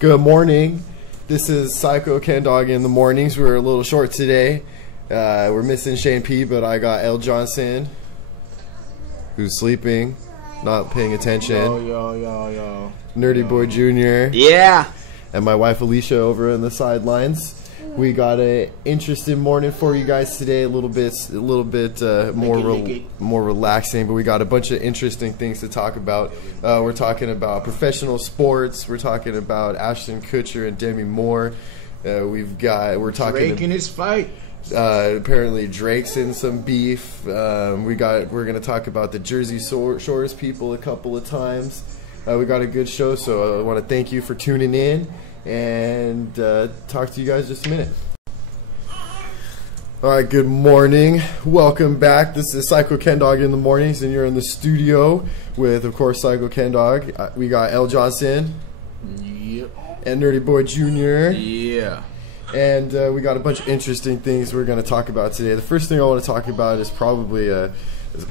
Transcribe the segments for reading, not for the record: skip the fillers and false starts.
Good morning. This is Sykokendawg in the mornings. We're a little short today. We're missing Shane P, but I got L.Johnson, who's sleeping, not paying attention. Yo. Nerdy Boy Jr. Yeah. And my wife Alicia over in the sidelines. We got an interesting morning for you guys today. A little bit more relaxing, but we got a bunch of interesting things to talk about. We're talking about professional sports. We're talking about Ashton Kutcher and Demi Moore. We're talking Drake in his fight. Apparently Drake's in some beef. We're gonna talk about the Jersey Shores people a couple of times. We got a good show, so I want to thank you for tuning in and talk to you guys just a minute. All right, good morning. Welcome back. This is Sykokendawg in the mornings, and you're in the studio with, of course, Sykokendawg. We got L.Johnson. Yep. And Nerdy Boy Jr. Yeah. And we got a bunch of interesting things we're going to talk about today. The first thing I want to talk about is probably the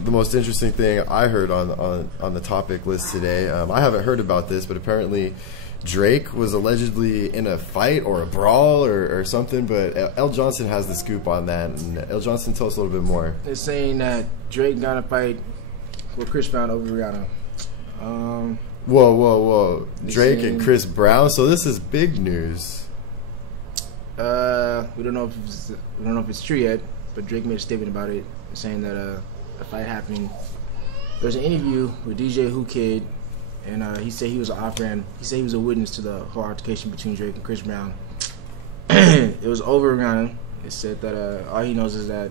most interesting thing I heard on the topic list today. I haven't heard about this, but apparently Drake was allegedly in a fight or a brawl or something, but L.Johnson has the scoop on that. And L.Johnson, tell us a little bit more. They're saying that Drake got a fight with Chris Brown over Rihanna. Whoa. Drake and Chris Brown? So this is big news. We don't know if it's true yet, but Drake made a statement about it, saying that a fight happening. There was an interview with DJ Who Kid, and he said he was an off-brand. He said he was a witness to the whole altercation between Drake and Chris Brown. It was over Rihanna. It said that all he knows is that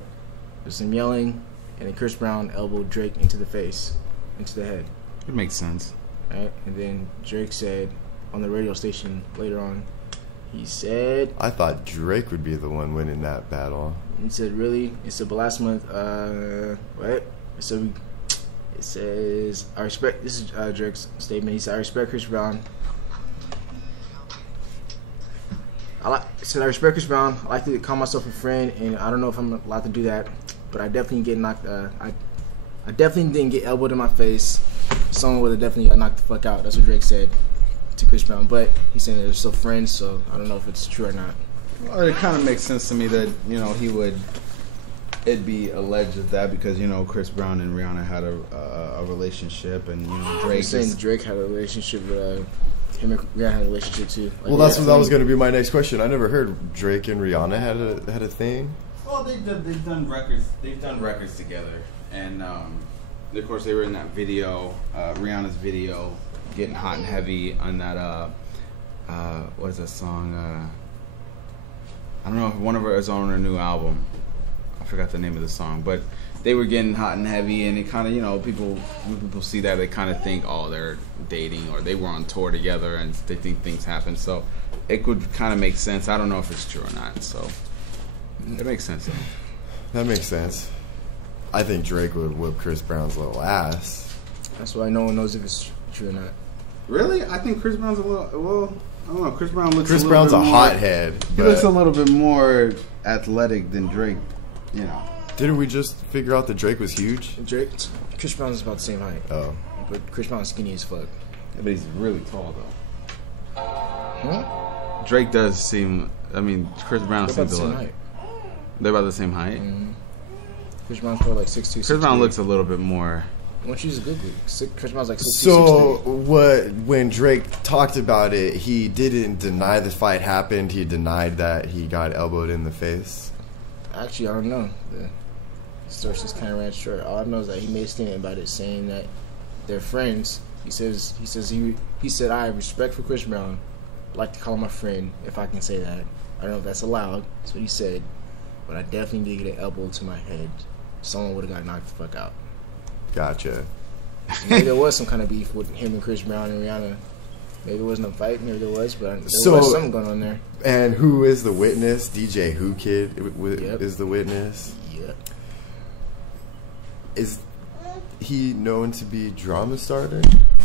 there's some yelling, and then Chris Brown elbowed Drake into the face, into the head. It makes sense. Right? And then Drake said on the radio station later on, he said, I thought Drake would be the one winning that battle. He said, really? He said, but last month, what? It says, I respect, this is Drake's statement. He said, I respect Chris Brown. I respect Chris Brown. I like to call myself a friend, and I don't know if I'm allowed to do that, but I definitely get knocked, I definitely didn't get elbowed in my face. Someone would have definitely got knocked the fuck out. That's what Drake said to Chris Brown, but he's saying they're still friends, so I don't know if it's true or not. Well, it kind of makes sense to me that, it'd be alleged of that because, Chris Brown and Rihanna had a relationship, and, Drake. Drake had a relationship with him and Rihanna had a relationship too. Well, that was going to be my next question. I never heard Drake and Rihanna had a thing. Well, they've done records. They've done records together, and of course they were in that video, Rihanna's video, Getting Hot and Heavy on that. What is that song? I don't know if one of her is on her new album. I forgot the name of the song, but they were getting hot and heavy, and it kind of, when people see that, they kind of think, oh, they're dating, or they were on tour together, and they think things happen. So it could kind of make sense. I don't know if it's true or not. So it makes sense. That makes sense. I think Drake would whip Chris Brown's little ass. That's why no one knows if it's true or not. Really? I think Chris Brown's a little. Well, I don't know. Chris Brown's a hothead. He looks a little bit more athletic than Drake. Didn't we just figure out that Drake was huge? Chris Brown's about the same height. Oh. But Chris Brown's skinny as fuck. Yeah, but he's really tall, though. Huh? Drake does seem... Chris Brown They're seems about the a same lot... height. They're about the same height? Mm-hmm. Chris Brown's probably like 6'2", 6'3". Chris Brown looks a little bit more... Once you just Google it, Chris Brown's like 6'2", So 6'3". when Drake talked about it, he didn't deny the fight happened. He denied that he got elbowed in the face. Actually, I don't know. The story just kind of ran short. All I know is that he made a statement about it, saying that they're friends. He said I have respect for Chris Brown. I like to call him my friend, if I can say that. I don't know if that's allowed. That's what he said. But I definitely did get an elbow to my head. Someone would have got knocked the fuck out. Gotcha. Maybe there was some kind of beef with him and Chris Brown and Rihanna. Maybe it wasn't a fight. Maybe there was, but there was something going on there. And who is the witness? DJ Who Kid is the witness. Yep. Is he known to be drama starter?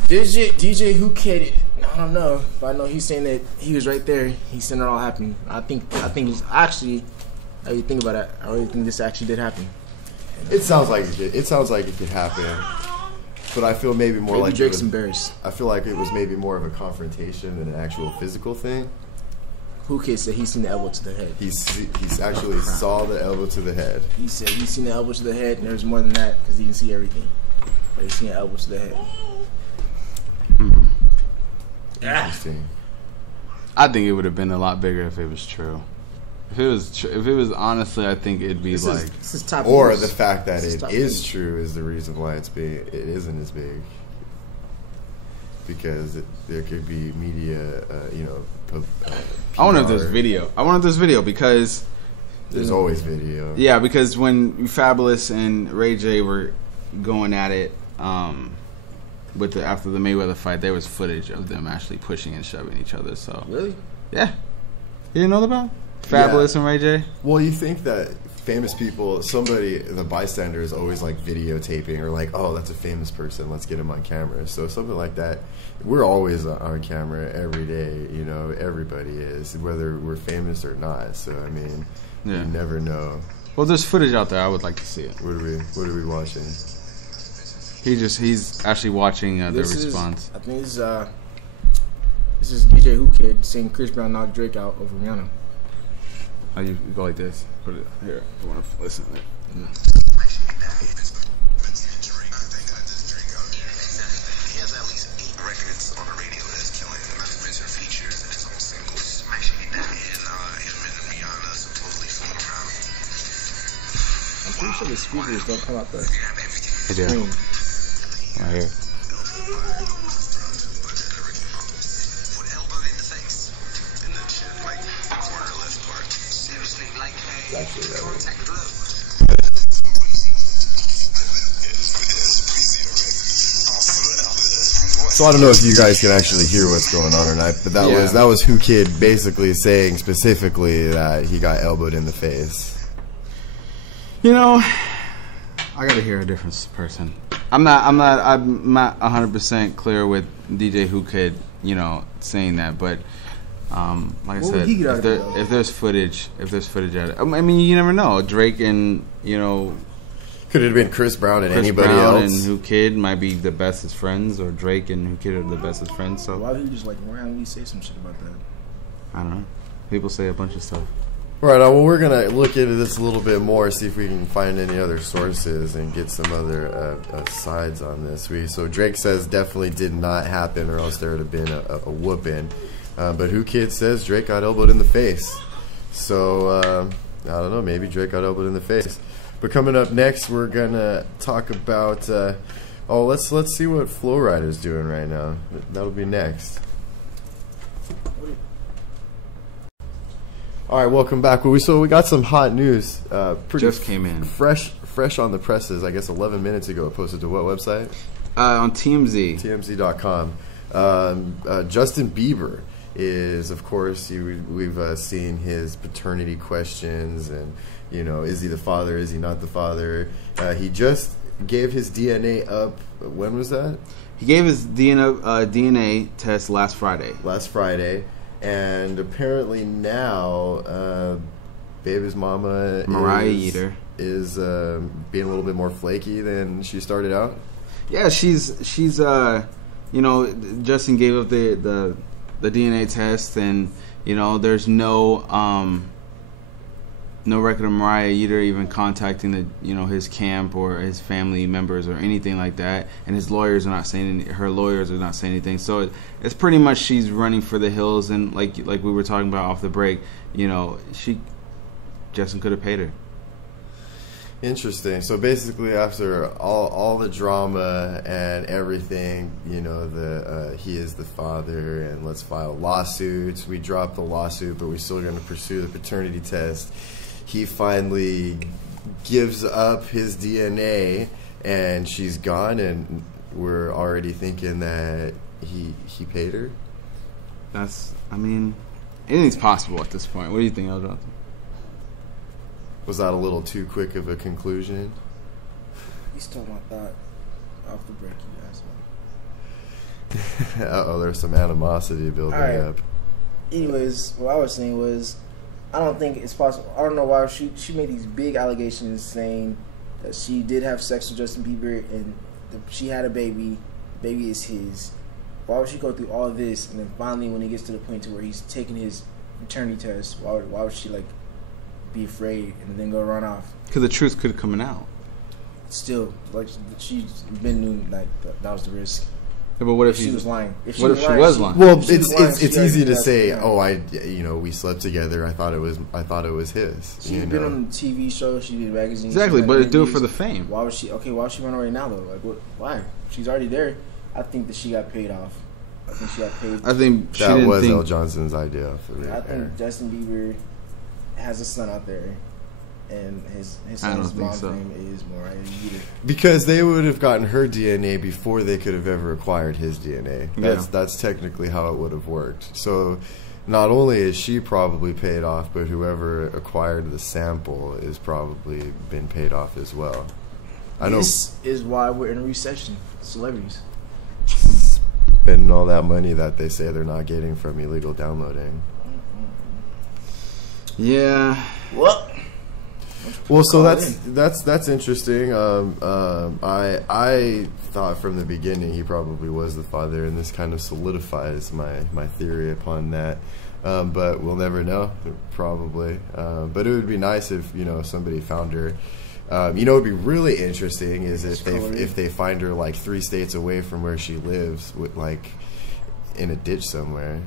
DJ Who Kid? I don't know, but I know he's saying that he was right there. He's saying it all happened. I think it's actually. How you think about it? I really think this actually did happen. It sounds like it could happen. But I feel maybe more like Drake's embarrassed. I feel like it was maybe more of a confrontation than an actual physical thing. Who Kid said he's seen the elbow to the head. He's actually saw the elbow to the head. He said he's seen the elbow to the head, and there's more than that because he didn't see everything. But he's seen the elbow to the head. Interesting. I think it would have been a lot bigger if it was true. If it was honestly, I think it'd be This is top or news. the fact that This it top is news. true is the reason why it isn't as big. Because there could be media, I wonder if PR. there's video. I wonder if there's video because There's always video. yeah, because when Fabulous and Ray J were going at it after the Mayweather fight, there was footage of them actually pushing and shoving each other. So Really? yeah, you didn't know about Fabulous and Ray J? Well, you think that famous people, the bystander is always like videotaping or like, oh, that's a famous person, let's get him on camera. So something like that, we're always on camera every day. You know, everybody is, whether we're famous or not. So I mean, Yeah. you never know. Well, there's footage out there. I would like to see it. What are we watching? He's actually watching their This response. I think this is DJ Who Kid saying Chris Brown knocked Drake out over Rihanna. Oh, you go like this. Put it here. I want to listen to it. He has at least 8 records on the radio that's killing. Not to mention features and his own singles. And him and Rihanna supposedly fooling around. I'm pretty sure the speakers don't come out the Hey, there. screen. Right here. With elbow in the face. And that shit, like the corner left part. Seriously, like, hey, contact glove. So I don't know if you guys can actually hear what's going on or not, but that was Who Kid basically saying specifically that he got elbowed in the face. You know, I gotta hear a different person. I'm not 100% clear with DJ Who Kid, saying that, but like I What said, would he get out of it, though? if there's footage at it, I mean, you never know. Drake and Could it have been Chris Brown and Chris anybody Brown else? and Who Kid might be the bestest friends, or Drake and Who Kid are the bestest friends. So Why did he just like randomly say some shit about that? I don't know. People say a bunch of stuff. Right, well, we're going to look into this a little bit more, see if we can find any other sources and get some other sides on this. So Drake says definitely did not happen, or else there would have been a whooping. But Who Kid says Drake got elbowed in the face. So, I don't know, maybe Drake got elbowed in the face. But coming up next, we're going to talk about, let's see what Flow Rider's doing right now. That'll be next. All right, welcome back. So we got some hot news. Just came in. Fresh on the presses. I guess 11 minutes ago. It posted to what website? On TMZ. TMZ.com. Justin Bieber is, of course, we've seen his paternity questions, and is he the father? Is he not the father? He just gave his DNA up. When was that? He gave his DNA test last Friday. And apparently now, Baby's mama Mariah Yeater is being a little bit more flaky than she started out. Yeah, she's Justin gave up the DNA test, and there's no record of Mariah Yeater even contacting his camp or his family members or anything like that, and her lawyers are not saying anything. So it's pretty much she's running for the hills, and like we were talking about off the break, Justin could have paid her. Interesting. So basically, after all the drama and everything, he is the father, and let's file lawsuits. We dropped the lawsuit, but we're still going to pursue the paternity test. He finally gives up his DNA, and she's gone, and we're already thinking that he paid her. Anything's possible at this point. What do you think, L.Johnson? Was that a little too quick of a conclusion? You stole my thought off the break, you guys. Uh-oh, there's some animosity building up. Anyways, what I was saying was, I don't think it's possible. I don't know why she made these big allegations saying that she did have sex with Justin Bieber, and she had a baby. The baby is his. Why would she go through all this, and then finally, when he gets to the point to where he's taking his maternity test, why would she like be afraid and then go run off? Because the truth could have coming out. Still, like she's been knew like that was the risk. Yeah, but what if she was lying? If what if she was lying? Well, If she was lying, it's she easy to already say, did that. oh, we slept together. I thought it was his. She's been on the TV show. She did magazines. Exactly, she but did do it for interviews. the fame. Why would she? Okay, why would she run away now though? Like, what? Why? She's already there. I think that she got paid off. I think she got paid. I think she That didn't was think. L. Johnson's idea for the I air. think Justin Bieber has a son out there, and his I don't son's think mom's so. name is Mariah Jeter. Because they would have gotten her DNA before they could have ever acquired his DNA. That's technically how it would have worked. So not only is she probably paid off, but whoever acquired the sample is probably been paid off as well. I know This is why we're in a recession. Celebrities. spending all that money that they say they're not getting from illegal downloading. Yeah. What? Well, so Call that's interesting. I thought from the beginning he probably was the father, and this kind of solidifies my theory upon that. But we'll never know, probably. But it would be nice if somebody found her. What would be really interesting is if they find her like 3 states away from where she lives, like in a ditch somewhere.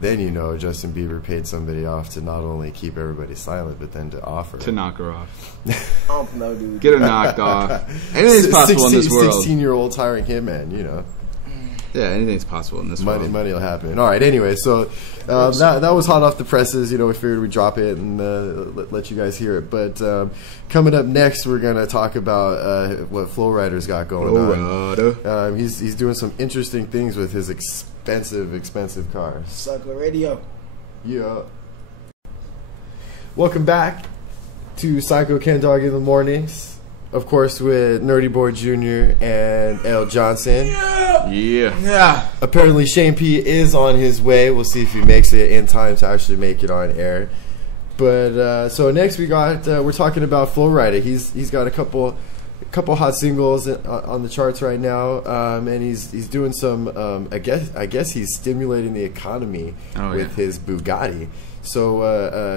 Then Justin Bieber paid somebody off to not only keep everybody silent, but then to offer To knock her off. I don't know, dude. Get her knocked off. Anything's possible in this world. 16-year-old hiring hitman, Yeah, anything's possible in this world. Money will happen. All right. Anyway, so that was hot off the presses. We figured we'd drop it and let you guys hear it. But coming up next, we're gonna talk about what Flow Rider's got going on. He's doing some interesting things with his expensive cars. Syko Radio. Yeah. Welcome back to Sykokendawg in the mornings. Of course, with Nerdy Boy Jr. and L. Johnson. Yeah. Apparently, Shane P is on his way. We'll see if he makes it in time to actually make it on air. But so next we're talking about Flow Rider. He's got a couple hot singles on the charts right now, and he's doing some. I guess he's stimulating the economy with his Bugatti. So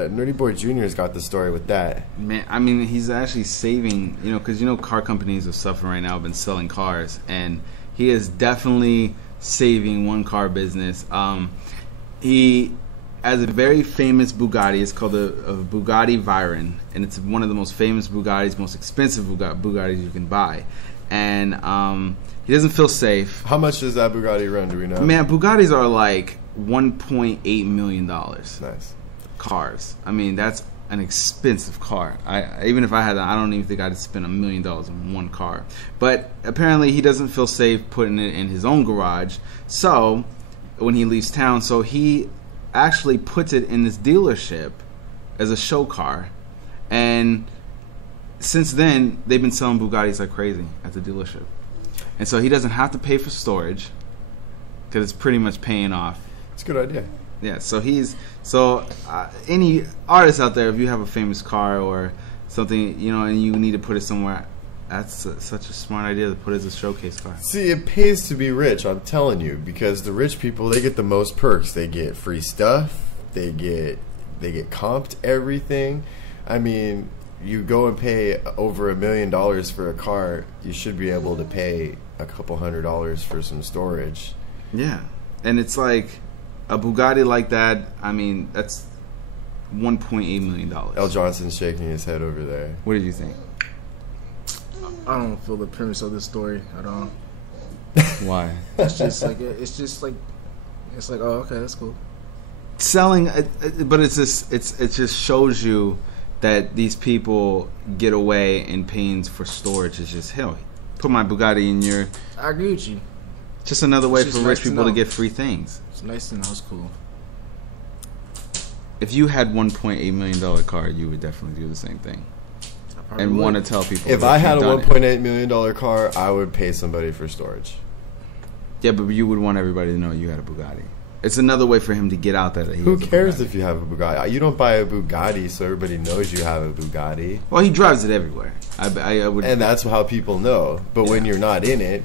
Nerdy Boy Jr. has got the story with that. Man, I mean, he's actually saving, because car companies are suffering right now, have been selling cars, and he is definitely saving one car business. He has a very famous Bugatti. It's called a Bugatti Veyron, and it's one of the most famous Bugattis, most expensive Bugattis you can buy. And he doesn't feel safe. How much does that Bugatti run? Do we know? Man, Bugattis are like $1.8 million. Nice. Cars. I mean, that's an expensive car. Even if I had that, I don't even think I'd spend $1 million on one car. But apparently he doesn't feel safe putting it in his own garage. So when he leaves town, so he actually puts it in this dealership as a show car. And since then, they've been selling Bugattis like crazy at the dealership. And so he doesn't have to pay for storage because it's pretty much paying off. It's a good idea. Yeah, so any artist out there, if you have a famous car or something, and you need to put it somewhere, that's such a smart idea to put it as a showcase car. See, it pays to be rich, I'm telling you, because the rich people, they get the most perks. They get free stuff. They get comped everything. I mean, you go and pay over $1 million for a car, you should be able to pay a couple $100 for some storage. Yeah, and it's like a Bugatti like that. I mean, that's $1.8 million. L. Johnson's shaking his head over there. What did you think? I don't feel the premise of this story at all. Why? It's just like oh, okay, that's cool. Selling, but it just shows you that these people get away in pains for storage. It's just, hell, put my Bugatti in your. I agree with you. Just another way It's for just rich nice to people to know. get free things. It's nice to know. It's cool. If you had $1.8 million car, you would definitely do the same thing I probably and would. want to tell people. If that I had a you've done it. $1.8 million car, I would pay somebody for storage. Yeah, but you would want everybody to know you had a Bugatti. it's another way for him to get out there. That he Who has a cares Bugatti. if you have a Bugatti? You don't buy a Bugatti so everybody knows you have a Bugatti. Well, he drives it everywhere. I would. And that's how people know. But when you're not in it,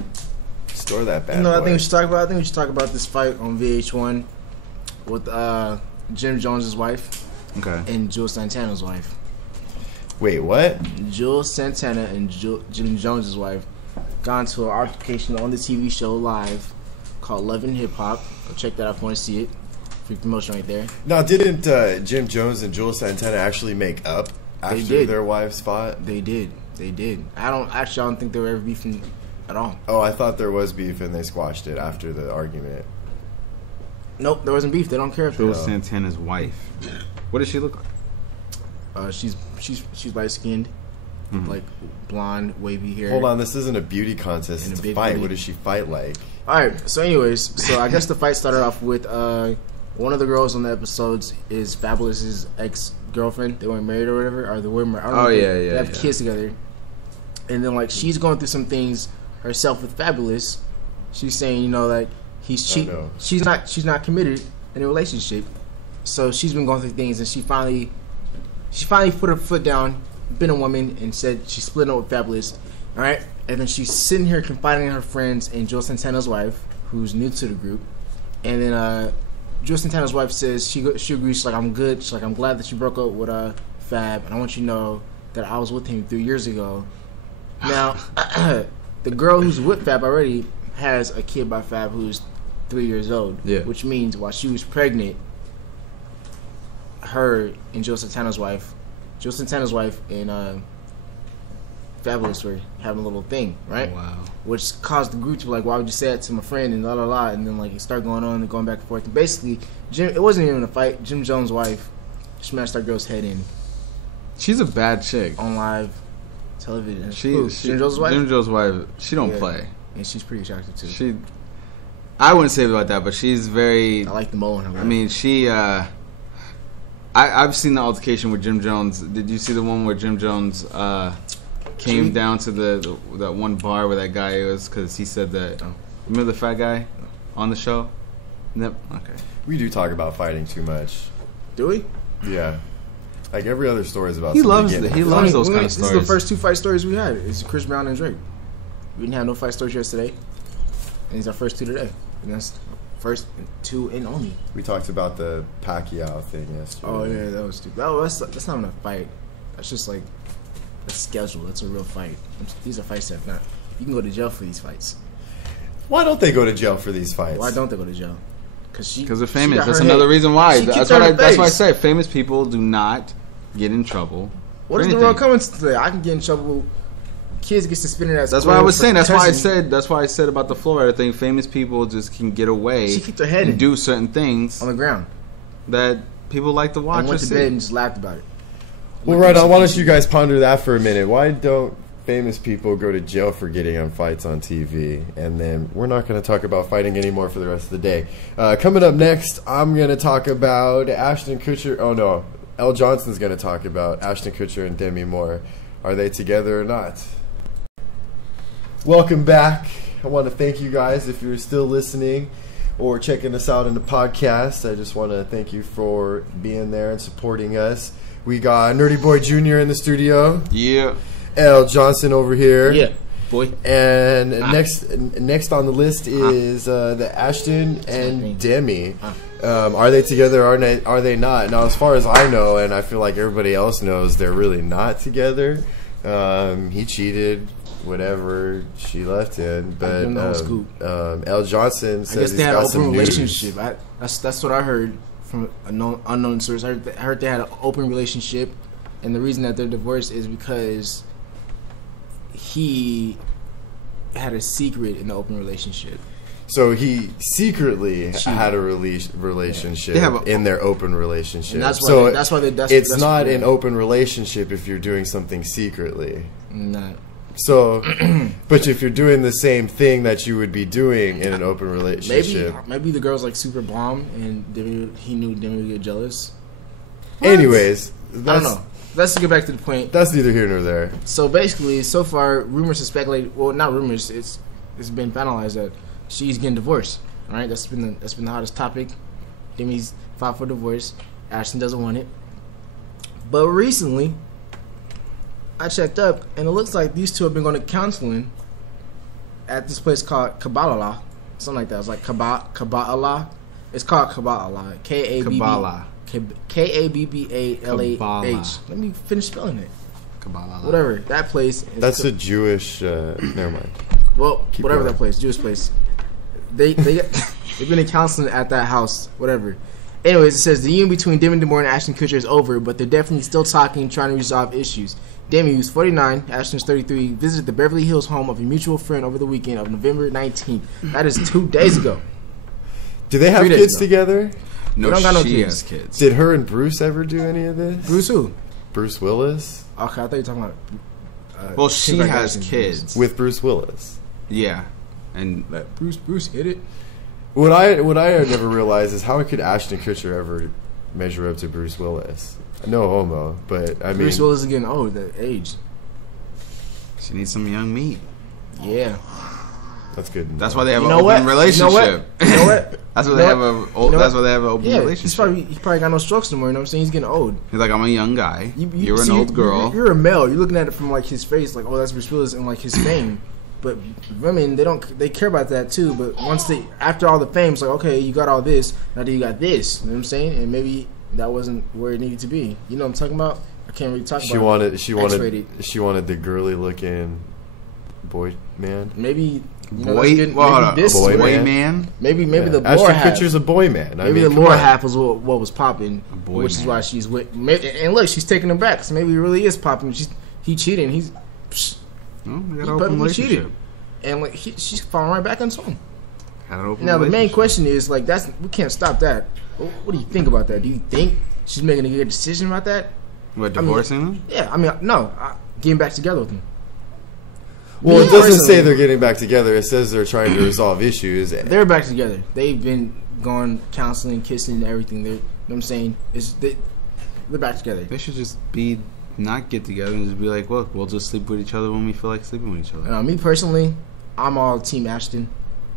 store that bad You know, boy. I think we should talk about. I think we should talk about this fight on VH1 with Jim Jones's wife Okay. and Jules Santana's wife. Wait, what? Jules Santana and Jim Jones's wife got into an altercation on the TV show live called Love and Hip Hop. Go check that out if you want to see it. Free promotion right there. Now, didn't Jim Jones and Jules Santana actually make up after did. their wives fought? They did. I don't think they were ever beefing at all. Oh, I thought there was beef and they squashed it after the argument. Nope, there wasn't beef. They don't care if Jules Santana's wife. What does she look like? she's light skinned, like blonde, wavy hair. Hold on, this isn't a beauty contest. And It's a a big fight. booty. What does she fight like? Alright, so anyways, I guess the fight started off with one of the girls on the episodes is Fabulous's ex-girlfriend. They weren't married or whatever, or they were married. I don't know if they have kids together. And then like she's going through some things herself with Fabulous. She's saying, you know, like he's cheating. no. She's not committed in a relationship. So she's been going through things, and she finally put her foot down, been a woman, and said she's splitting up with Fabulous. All right, and then she's sitting here confiding in her friends and Joe Santana's wife, who's new to the group. And then Joe Santana's wife says she agrees. She's like, I'm good. She's like, I'm glad that you broke up with Fab, and I want you to know that I was with him 3 years ago. Now, the girl who's with Fab already has a kid by Fab who's 3 years old. Yeah. Which means while she was pregnant, her and Joe Santana's wife and Fabulous were having a little thing, right? Wow. Which caused the group to be like, why would you say that to my friend and la la la, and then like it started going on and going back and forth. And basically, it wasn't even a fight. Jim Jones' wife smashed that girl's head in She's a bad chick. on live television. Jim Jones' wife. She don't play. And she's pretty attractive too. I wouldn't say about that, but she's very. I like the mole in her. I mean, I've seen the altercation with Jim Jones. Did you see the one where Jim Jones came down to that one bar where that guy was because he said that? Remember the fat guy on the show? Nope. Okay. We do talk about fighting too much. Do we? Yeah. Like every other story is about He somebody loves getting it. He in a loves fight. those kind of This is stories. the first 2 fight stories we had. It's Chris Brown and Drake. We didn't have no fight stories yesterday, and these are our first 2 today. And that's first 2 and only. We talked about the Pacquiao thing yesterday. Oh yeah, that was stupid. That's not even a fight. That's just like a schedule. That's a real fight. These are fights that not. You can go to jail for these fights. Why don't they go to jail for these fights? Why don't they go to jail? Because they're famous. That's another reason why. That's why I say famous people do not get in trouble. What is the world coming to today? I can get in trouble. Kids get suspended at school. That's what I was saying. That's why I cussing. That's why I said about the Florida thing. Famous people just can get away. She kicked her head and in. do certain things On the ground. that people like to watch And went or to bed see. and just laughed about it. Well, right on. Why don't you guys ponder that for a minute? Why don't famous people go to jail for getting on fights on TV? And then we're not going to talk about fighting anymore for the rest of the day. Coming up next, I'm going to talk about Ashton Kutcher. Oh, no. L.Johnson's going to talk about Ashton Kutcher and Demi Moore. Are they together or not? Welcome back. I want to thank you guys if you're still listening or checking us out in the podcast. I just want to thank you for being there and supporting us. We got Nerdy Boy Jr. in the studio. Yeah. L. Johnson over here. Yeah, boy. And next on the list is the Ashton and Demi. Are they together or are they not? Now, as far as I know, and I feel like everybody else knows, they're really not together. He cheated. Whatever she left in, but L. Johnson says I guess they had got an some open news. relationship. That's what I heard from a unknown source. I heard they had an open relationship, and the reason that they're divorced is because he had a secret in the open relationship. So he secretly had a relationship in their open relationship. And that's why it's not an open relationship if you're doing something secretly. Not. So, but if you're doing the same thing that you would be doing in an open relationship, maybe the girl's like super bomb, and he knew Demi would get jealous. Anyways, I don't know. Let's get back to the point. That's neither here nor there. So basically, so far, rumors have speculated. Well, not rumors. It's been finalized that she's getting divorced. All right, that's been the hottest topic Demi's filed for divorce. Ashton doesn't want it. But recently, I checked up, and it looks like these two have been going to counseling at this place called Kabbalah. Something like that. It's like Kabbalah. It's called Kabbalah. Kabbalah. Kabbalah. Let me finish spelling it. Kabbalah. Whatever. That place. That's a Jewish. Never mind. Well, Keep whatever going. that place, Jewish place. They've been in counseling at that house, whatever. Anyways, it says the union between Demi Moore and Ashton Kutcher is over, but they're definitely still talking, trying to resolve issues. Demi, who's 49, Ashton's 33, visited the Beverly Hills home of a mutual friend over the weekend of November 19th. That is 2 days ago. Do they have 3 days kids ago. together? No, They don't got no she kids. has kids. Did her and Bruce ever do any of this? Bruce who? Bruce Willis Okay, I thought you were talking about. Well, she Kim has Kardashian. kids. with Bruce Willis. Yeah, and Bruce hit it. What I never realized is how could Ashton Kutcher ever measure up to Bruce Willis? No homo, but I mean, Bruce Willis is getting old, that age. she needs some young meat. Yeah. that's good. That's why they have You an know what? open relationship. You know what? That's why You they know have what? that's why they have an open Yeah, relationship. he probably got no strokes anymore. You know what I'm saying? He's getting old. He's like, I'm a young guy. You're an see, old girl. You're a male. You're looking at it from like his face, like, oh, that's Bruce Willis, and like his fame. But women, they care about that too. But once after all the fame, it's like, okay, you got all this, now that you got this. You know what I'm saying? And maybe that wasn't where it needed to be. You know what I'm talking about? I can't really talk about. She wanted the girly looking boy man. Maybe Boy man. Maybe Yeah. the Ashton lore half. Kutcher's a boy man. Maybe I mean, the come lore on. half was what was popping, boy which is man. why she's with. And look, she's taking him back. So maybe it really is popping. He cheated. He's Oh, they got he an open publicly relationship. cheated, and like she's falling right back into him. Got an open Now the main relationship. question is like we can't stop that. What do you think about that? Do you think she's making a good decision about that? What, divorcing them? Yeah, I mean, no, getting back together with him. Well, Me it doesn't personally- say they're getting back together. It says they're trying to resolve issues. They're back together. They've been going counseling, kissing, and everything. You know what I'm saying? They're back together. They should just not get together and just be like, look, we'll just sleep with each other when we feel like sleeping with each other. Me personally, I'm all Team Ashton.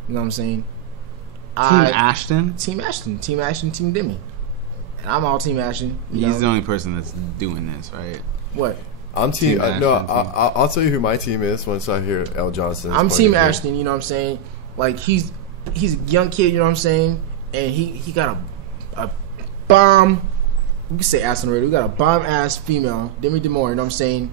You know what I'm saying? Ashton? Team Ashton, Team Demi. And I'm all Team Ashton. You He's know? the only person that's doing this, right? What? I'm team. Team Ashton, No, team. I'll tell you who my team is once I hear L.Johnson. I'm Team Ashton. You know what I'm saying? Like he's a young kid. You know what I'm saying? And he got a bomb. We can say ass on the radio. We got a bomb ass female, Demi Moore. You know what I'm saying?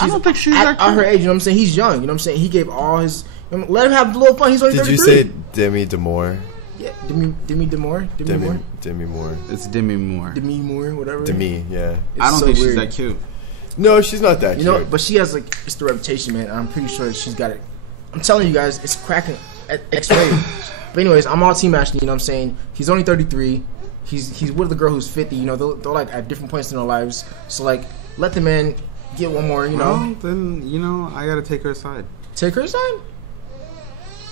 I don't think she's that at her cute. age. You know what I'm saying? He's young. You know what I'm saying? He gave all his. Let him have a little fun. He's only Did 33. you say Demi Moore? Yeah, Demi Moore. Demi Moore. It's Demi Moore. Demi Moore, whatever. Demi, yeah. It's I don't so think weird. she's that cute. No, she's not that You cute. know, but she has like it's the reputation, man. I'm pretty sure she's got it. I'm telling you guys, it's cracking at X-rated. But anyways, I'm all Team Ashton. You know what I'm saying? He's only 33. He's with the girl who's 50. You know, they're like at different points in their lives. So like, let the man get one more. You know, Well, then, I gotta take her aside. take her side.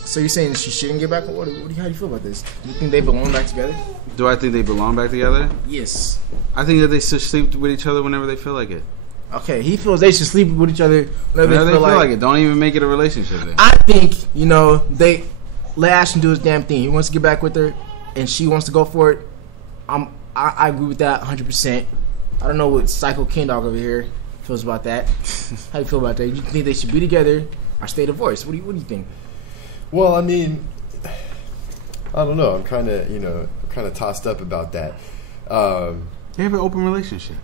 So you're saying she shouldn't get back? How do you feel about this? Do you think they belong back together? Do I think they belong back together? Yes. I think that they should sleep with each other whenever they feel like it. Okay, he feels they should sleep with each other Whenever they feel like it. Don't even make it a relationship then. I think, they let Ashton do his damn thing. He wants to get back with her, and she wants to go for it. I agree with that 100%. I don't know what Sykokendawg over here feels about that. How you feel about that? You think they should be together or stay divorced? What do you think? Well, I mean, I don't know. I'm kind of tossed up about that. They have an open relationship.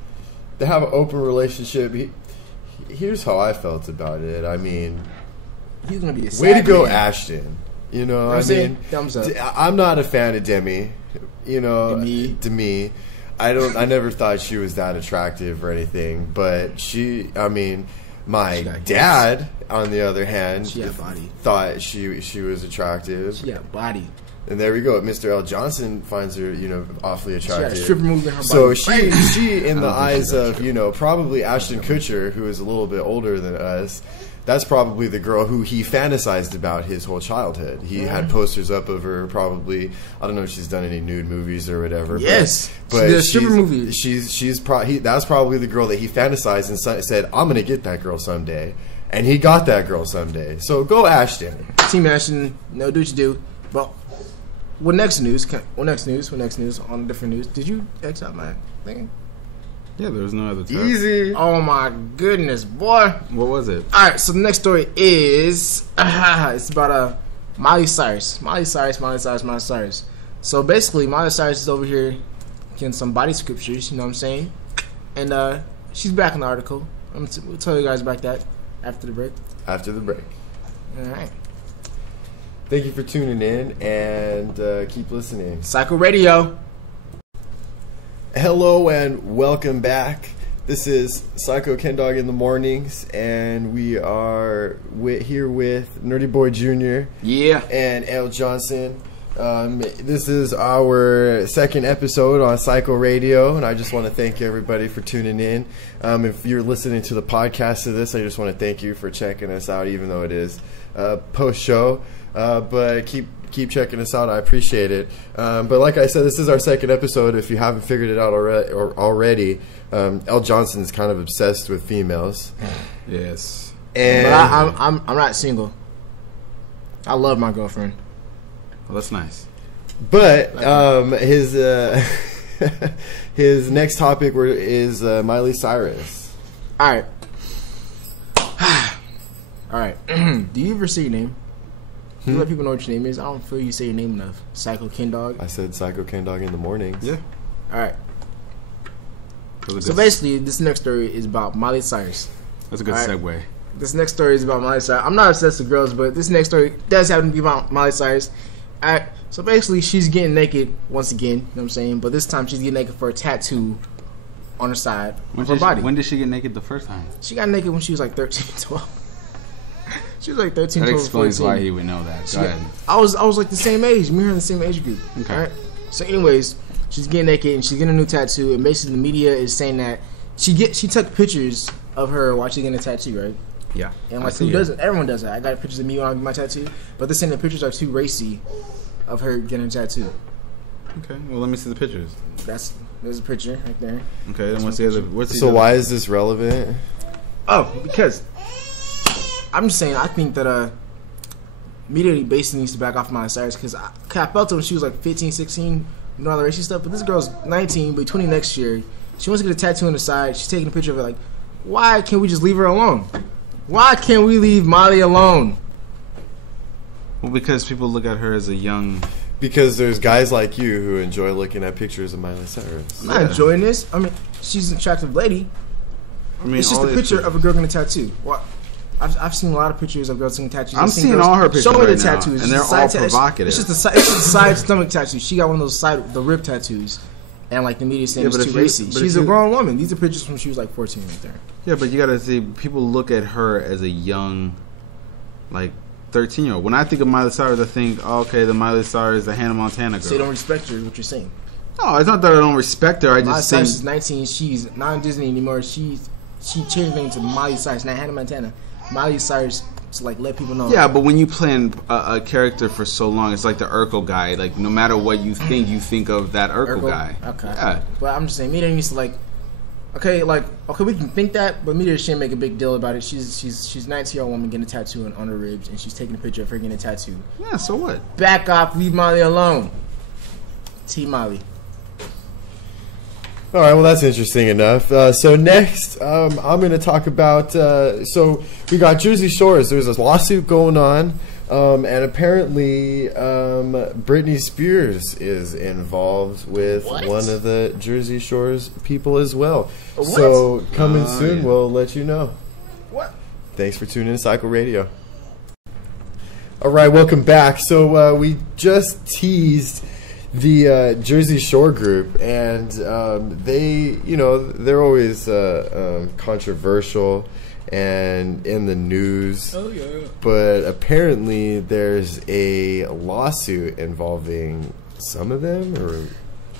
They have an open relationship. Here's how I felt about it. I mean, He's gonna be a sad way to go, man. Ashton. You know, You know what I I'm saying? mean, Thumbs up. I'm not a fan of Demi. You know, Demi. I never thought she was that attractive or anything. But my got dad, on the other hand, She got body. thought she was attractive. She got body. And there we go. Mr. L.Johnson finds her, awfully She got attractive. a stripper move in her body. So she, in the I don't think eyes she's of, probably Ashton Kutcher, who is a little bit older than us, that's probably the girl who he fantasized about his whole childhood. He had posters up of her. Probably, I don't know if she's done any nude movies or whatever. Yes. but She did a stripper movie. That's probably the girl that he fantasized and said, "I'm gonna get that girl someday," and he got that girl someday. So go Ashton. Team Ashton, do what you do. But What next news? What next news? On different news. Did you X out my thing? Yeah, there was no other tab. Easy. Oh my goodness, boy. What was it? All right, so the next story is it's about Miley Cyrus. So basically, Miley Cyrus is over here getting some body scriptures. You know what I'm saying? And she's back in the article. We'll tell you guys about that after the break. After the break. All right. Thank you for tuning in and keep listening. Syko Radio. Hello and welcome back. This is Sykokendawg in the mornings, and we are here with Nerdy Boy Jr. Yeah. And L.Johnson. This is our second episode on Syko Radio, and I just want to thank everybody for tuning in. If you're listening to the podcast of this, I just want to thank you for checking us out, even though it is post-show. But keep checking us out. I appreciate it. But like I said, this is our second episode. If you haven't figured it out already, L.Johnson is kind of obsessed with females. Yes. And But I'm not single. I love my girlfriend. Well, that's nice. But his his next topic is Miley Cyrus. All right. All right. Do you ever say your name? Do you let people know what your name is? I don't feel you say your name enough. Sykokendawg. I said Sykokendawg in the mornings. Yeah. All right. So basically, this next story is about Miley Cyrus. That's a good All right. segue. This next story is about Miley Cyrus. I'm not obsessed with girls, but this next story does happen to be about Miley Cyrus. All right. So basically, she's getting naked once again. You know what I'm saying? But this time, she's getting naked for a tattoo on her side of her body. When did she get naked the first time? She got naked when she was like 13, 12. She was like 13, That 12, explains 14. why he would know that. Go ahead. I was like the same age. Me and her in the same age group. Okay. All right? So anyways, she's getting naked and she's getting a new tattoo, and basically the media is saying that she took pictures of her while she's getting a tattoo, right? Yeah. And like who doesn't? Everyone does that. I got pictures of me when I get my tattoo, but they're saying the pictures are too racy of her getting a tattoo. Okay. Well, let me see the pictures. There's a picture right there. Okay. Then what's the other? So why is this relevant? Oh, because I'm just saying I think that media basically needs to back off Miley Cyrus, because I felt it when she was like 15, 16, you know, all the racy stuff. But this girl's 19, be 20 next year. She wants to get a tattoo on the side. She's taking a picture of it. Like, why can't we just leave her alone? Why can't we leave Miley alone? Well, because people look at her as a young. Because there's guys like you who enjoy looking at pictures of Miley Cyrus. I'm not enjoying this. I mean, she's an attractive lady. I mean, It's just a picture of a girl getting a tattoo. What? I've seen a lot of pictures of girls getting tattoos. I'm seeing all her pictures showing right the now, tattoos, and they're It's all just a side provocative. It's just a side stomach tattoo. She got one of those the rib tattoos, and like the media saying Yeah, it's but too if you- racy. but She's if a you- grown woman. These are pictures from when she was like 14 right there. Yeah, but you gotta see, people look at her as a young, like 13-year-old. When I think of Miley Cyrus, I think, oh, okay, the Miley Cyrus, the Hannah Montana girl. So you don't respect her, is what you're saying. No, it's not that I don't respect her. I Miley just Cyrus is think 19. She's not in Disney anymore. She changed her name to Miley Cyrus, not Hannah Montana. Miley Cyrus to like let people know. yeah, but when you plan a character for so long, it's like the Urkel guy. Like no matter what you think of that Urkel guy. Okay. Yeah. But I'm just saying, media needs to like. Okay, we can think that, but media shouldn't make a big deal about it. She's 19-year-old woman getting a tattoo on her ribs, and she's taking a picture of her getting a tattoo. Yeah. So what? Back off, leave Molly alone. T Molly. All right, well, that's interesting enough. So next, I'm going to talk about, so we got Jersey Shores. There's a lawsuit going on, and apparently Britney Spears is involved with one of the Jersey Shores people as well. What? So coming soon, we'll let you know. What? Thanks for tuning in to Syko Radio. All right, welcome back. So we just teased the Jersey Shore group, and they're always controversial and in the news. Oh yeah. But apparently there's a lawsuit involving some of them, or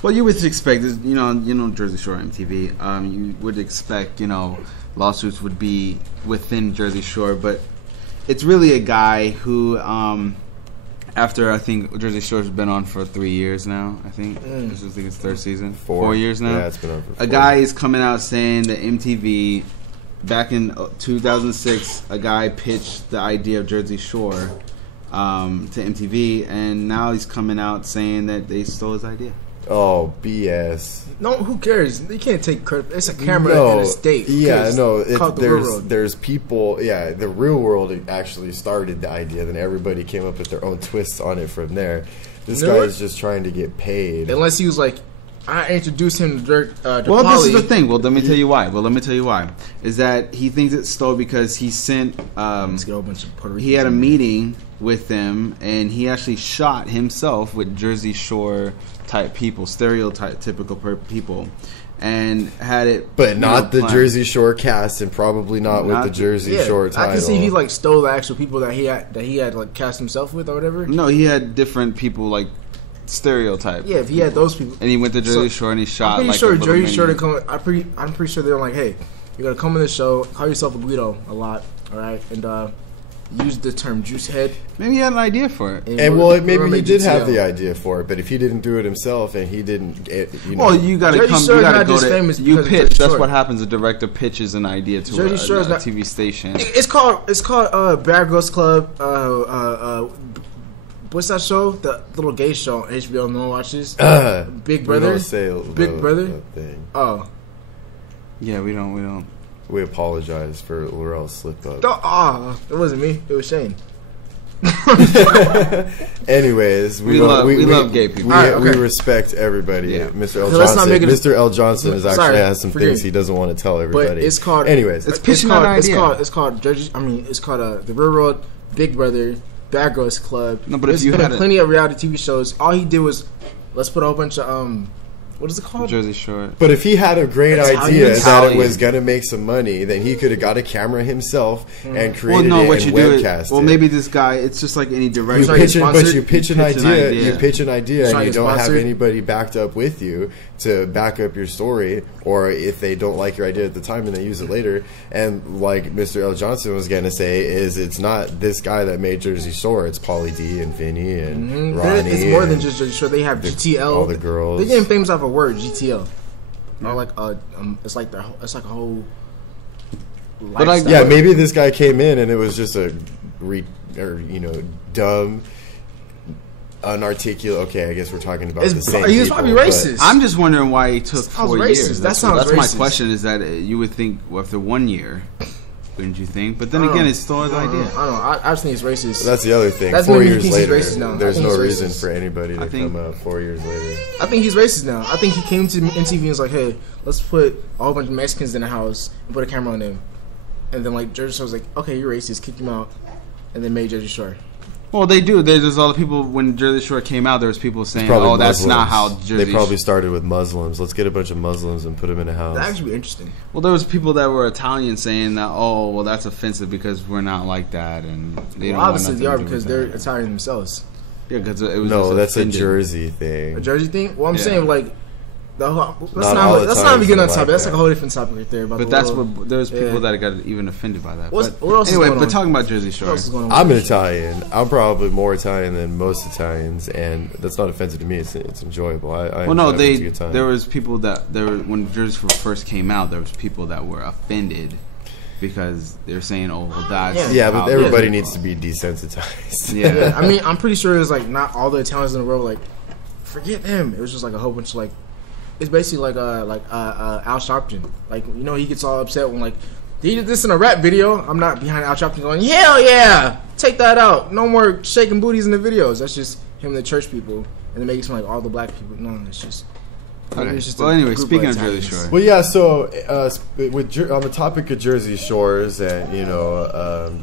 Well, you would expect, you know, Jersey Shore MTV. You would expect, lawsuits would be within Jersey Shore, but it's really a guy who, after I think Jersey Shore's been on for 3 years now. I think this is its third season. 4 years now. Yeah, it's been on for 4. A guy is coming out saying that MTV, back in 2006, a guy pitched the idea of Jersey Shore to MTV, and now he's coming out saying that they stole his idea. Oh, BS. No, who cares? They can't take credit. It's a camera in a state. Yeah, no. There's people. Yeah, the real world actually started the idea. Then everybody came up with their own twists on it from there. This guy is just trying to get paid. Unless he was like, I introduced him to well, Polly. this is the thing. Well, let me tell you why. Is that he thinks it's stole because he sent. Let's get a whole bunch of Puerto He had a meeting with them, and he actually shot himself with Jersey Shore type people, stereotypical people, and had it. But not the Jersey Shore cast, and probably not with the Jersey Shore title. I can see he like stole the actual people that he had like cast himself with or whatever. No, he had different people like stereotype. Yeah, if he had those people, and he went to Jersey Shore and he shot. I'm pretty like sure a Jersey mini. Shore to come. I'm pretty sure they're like, hey, you're gonna come in the show, call yourself a Guido a lot, all right, and use the term juice head. Maybe he had an idea for it. And well, maybe he did have the idea for it, but if he didn't do it himself and he didn't, well, you gotta come. You gotta go to. You pitch. That's what happens. The director pitches an idea to a TV station. It's called Bad Girls Club. What's that show? The little gay show on HBO no one watches. Big Brother. Big Brother. Thing. Oh. Yeah, we don't. We apologize for Laurel's slip up. It wasn't me. It was Shane. Anyways, we love gay people. We respect everybody. Yeah. Mr. L.Johnson has some things he doesn't want to tell everybody. But it's called. Anyways, it's called Judges. I mean, it's called the Real World, Big Brother, Bad Girls Club. No, but if you had plenty of reality TV shows, all he did was let's put a whole bunch of what is it called? Jersey Shore. But if he had a great idea that it was going to make some money, then he could have got a camera himself and created and webcast it. Well, maybe this guy, it's just like any director. You pitch an idea, and you don't have anybody backed up with you to back up your story, or if they don't like your idea at the time and they use it later. And like Mr. L. Johnson was going to say, it's not this guy that made Jersey Shore. It's Pauly D and Vinny and Ronnie. It's more than just Jersey Shore. They have GTL. All the girls. They're getting famous off a word, GTL. Or like it's like a whole. But maybe this guy came in and it was just a dumb, unarticulate. Okay, I guess we're talking about the same. He was probably racist. I'm just wondering why he took 4 years. That's racist. My question. Is that you would think after 1 year. Wouldn't you think? But then again, it's still his idea. I don't know. I just think it's racist. That's the other thing. 4 years later, there's no reason for anybody to come out 4 years later. I think he's racist now. I think he came to MTV and was like, hey, let's put a whole bunch of Mexicans in the house and put a camera on them. And then like Jersey Shore was like, okay, you're racist, kick him out. And then made Jersey Shore. Well, they do. There's all the people, when Jersey Shore came out, there was people saying, oh, that's not how Jersey Shore... They probably started with Muslims. Let's get a bunch of Muslims and put them in a house. That'd actually be interesting. Well, there was people that were Italian saying that, oh, well, that's offensive because we're not like that. And they don't obviously they are because they're Italian themselves. Yeah, because it was that's offended. A Jersey thing. A Jersey thing? Well, I'm saying, like... Let's not even get on topic. That's like a whole different topic right there. But that's what there's people that got even offended by that. What else anyway, but talking about Jersey Shore, I'm an Italian. I'm probably more Italian than most Italians, and that's not offensive to me. It's enjoyable. There was people when Jersey Shore first came out. There was people that were offended because they're saying, "Oh, well, that's but everybody needs to be desensitized." Yeah, I mean, I'm pretty sure it was like not all the Italians in the world. Like, forget them. It was just like a whole bunch of like. It's basically like Al Sharpton. Like, you know, he gets all upset when like he did this in a rap video. I'm not behind Al Sharpton going, hell yeah, take that out. No more shaking booties in the videos. That's just him and the church people, and it makes him like all the black people. No, it's just. Okay. It's just anyway, speaking of Jersey Shore. Well, yeah. So on the topic of Jersey Shores and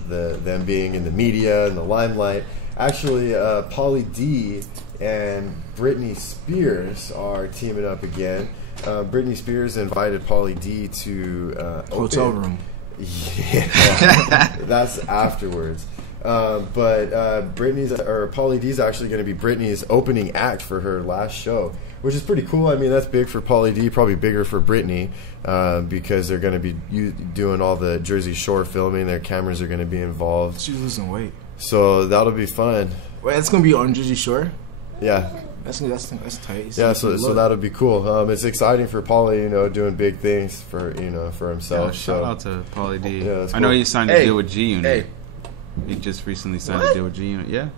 them being in the media and the limelight, actually, Pauly D and Britney Spears are teaming up again. Britney Spears invited Pauly D to hotel room. Yeah, that's afterwards. But Pauly D is actually going to be Britney's opening act for her last show, which is pretty cool. I mean, that's big for Pauly D, probably bigger for Britney, because they're going to be doing all the Jersey Shore filming. Their cameras are going to be involved. She's losing weight, so that'll be fun. Wait, it's going to be on Jersey Shore? Yeah. That's tight. Yeah, so that'll be cool. It's exciting for Pauly, doing big things for himself. Yeah, shout out to Pauly D. Yeah, I know he signed a deal with G Unit. Hey, He just recently signed What? a deal with G Unit. Yeah.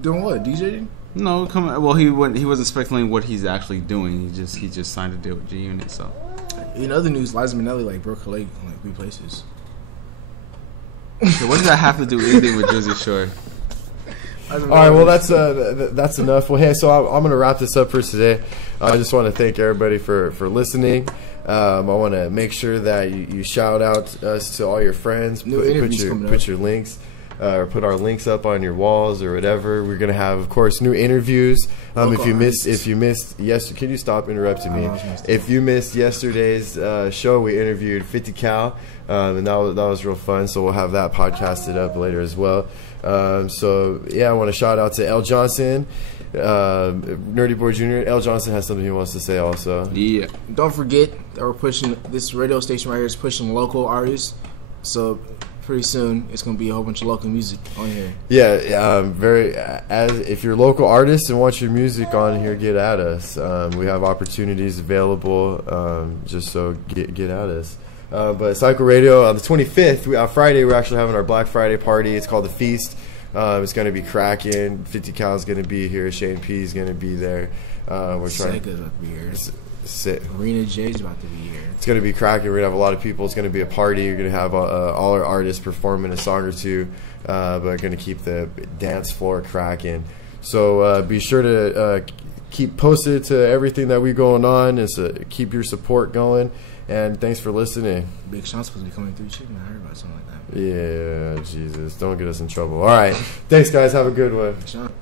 Doing what? DJing? No, well, he wasn't speculating what he's actually doing. He just signed a deal with G Unit. So. In other news, Liza Minnelli like broke her leg in like 3 places. So what does that have to do with anything with Jersey Shore? All right, well, that's enough. Well, hey, so I'm going to wrap this up for today. I just want to thank everybody for listening. I want to make sure that you shout out us to all your friends. Put your links. Or put our links up on your walls or whatever. We're gonna have, of course, new interviews. If you missed, yes, can you stop interrupting me? If you missed yesterday's show, we interviewed 50 Cal, and that was real fun. So we'll have that podcasted up later as well. So yeah, I want to shout out to L.Johnson, Nerdy Boy Jr. L.Johnson has something he wants to say also. Yeah. Don't forget that we're pushing this radio station right here is pushing local artists. So pretty soon it's gonna be a whole bunch of local music on here. Yeah, if you're a local artist and want your music on here, get at us. We have opportunities available. Just so get at us. But Syko Radio on the 25th, Friday, we're actually having our Black Friday party. It's called the Feast. It's going to be cracking. 50 Cal is going to be here. Shane P is going to be there. We're trying. Syko's about to be here. Sit. Arena J's about to be here. It's going to be cracking. We're going to have a lot of people. It's going to be a party. You're going to have all our artists performing a song or two, but we're going to keep the dance floor cracking. So be sure to keep posted to everything that we going on, and keep your support going. And thanks for listening. Big Sean's supposed to be coming through chicken. I heard about something like that. Yeah, Jesus. Don't get us in trouble. All right. Thanks, guys. Have a good one. Big Sean.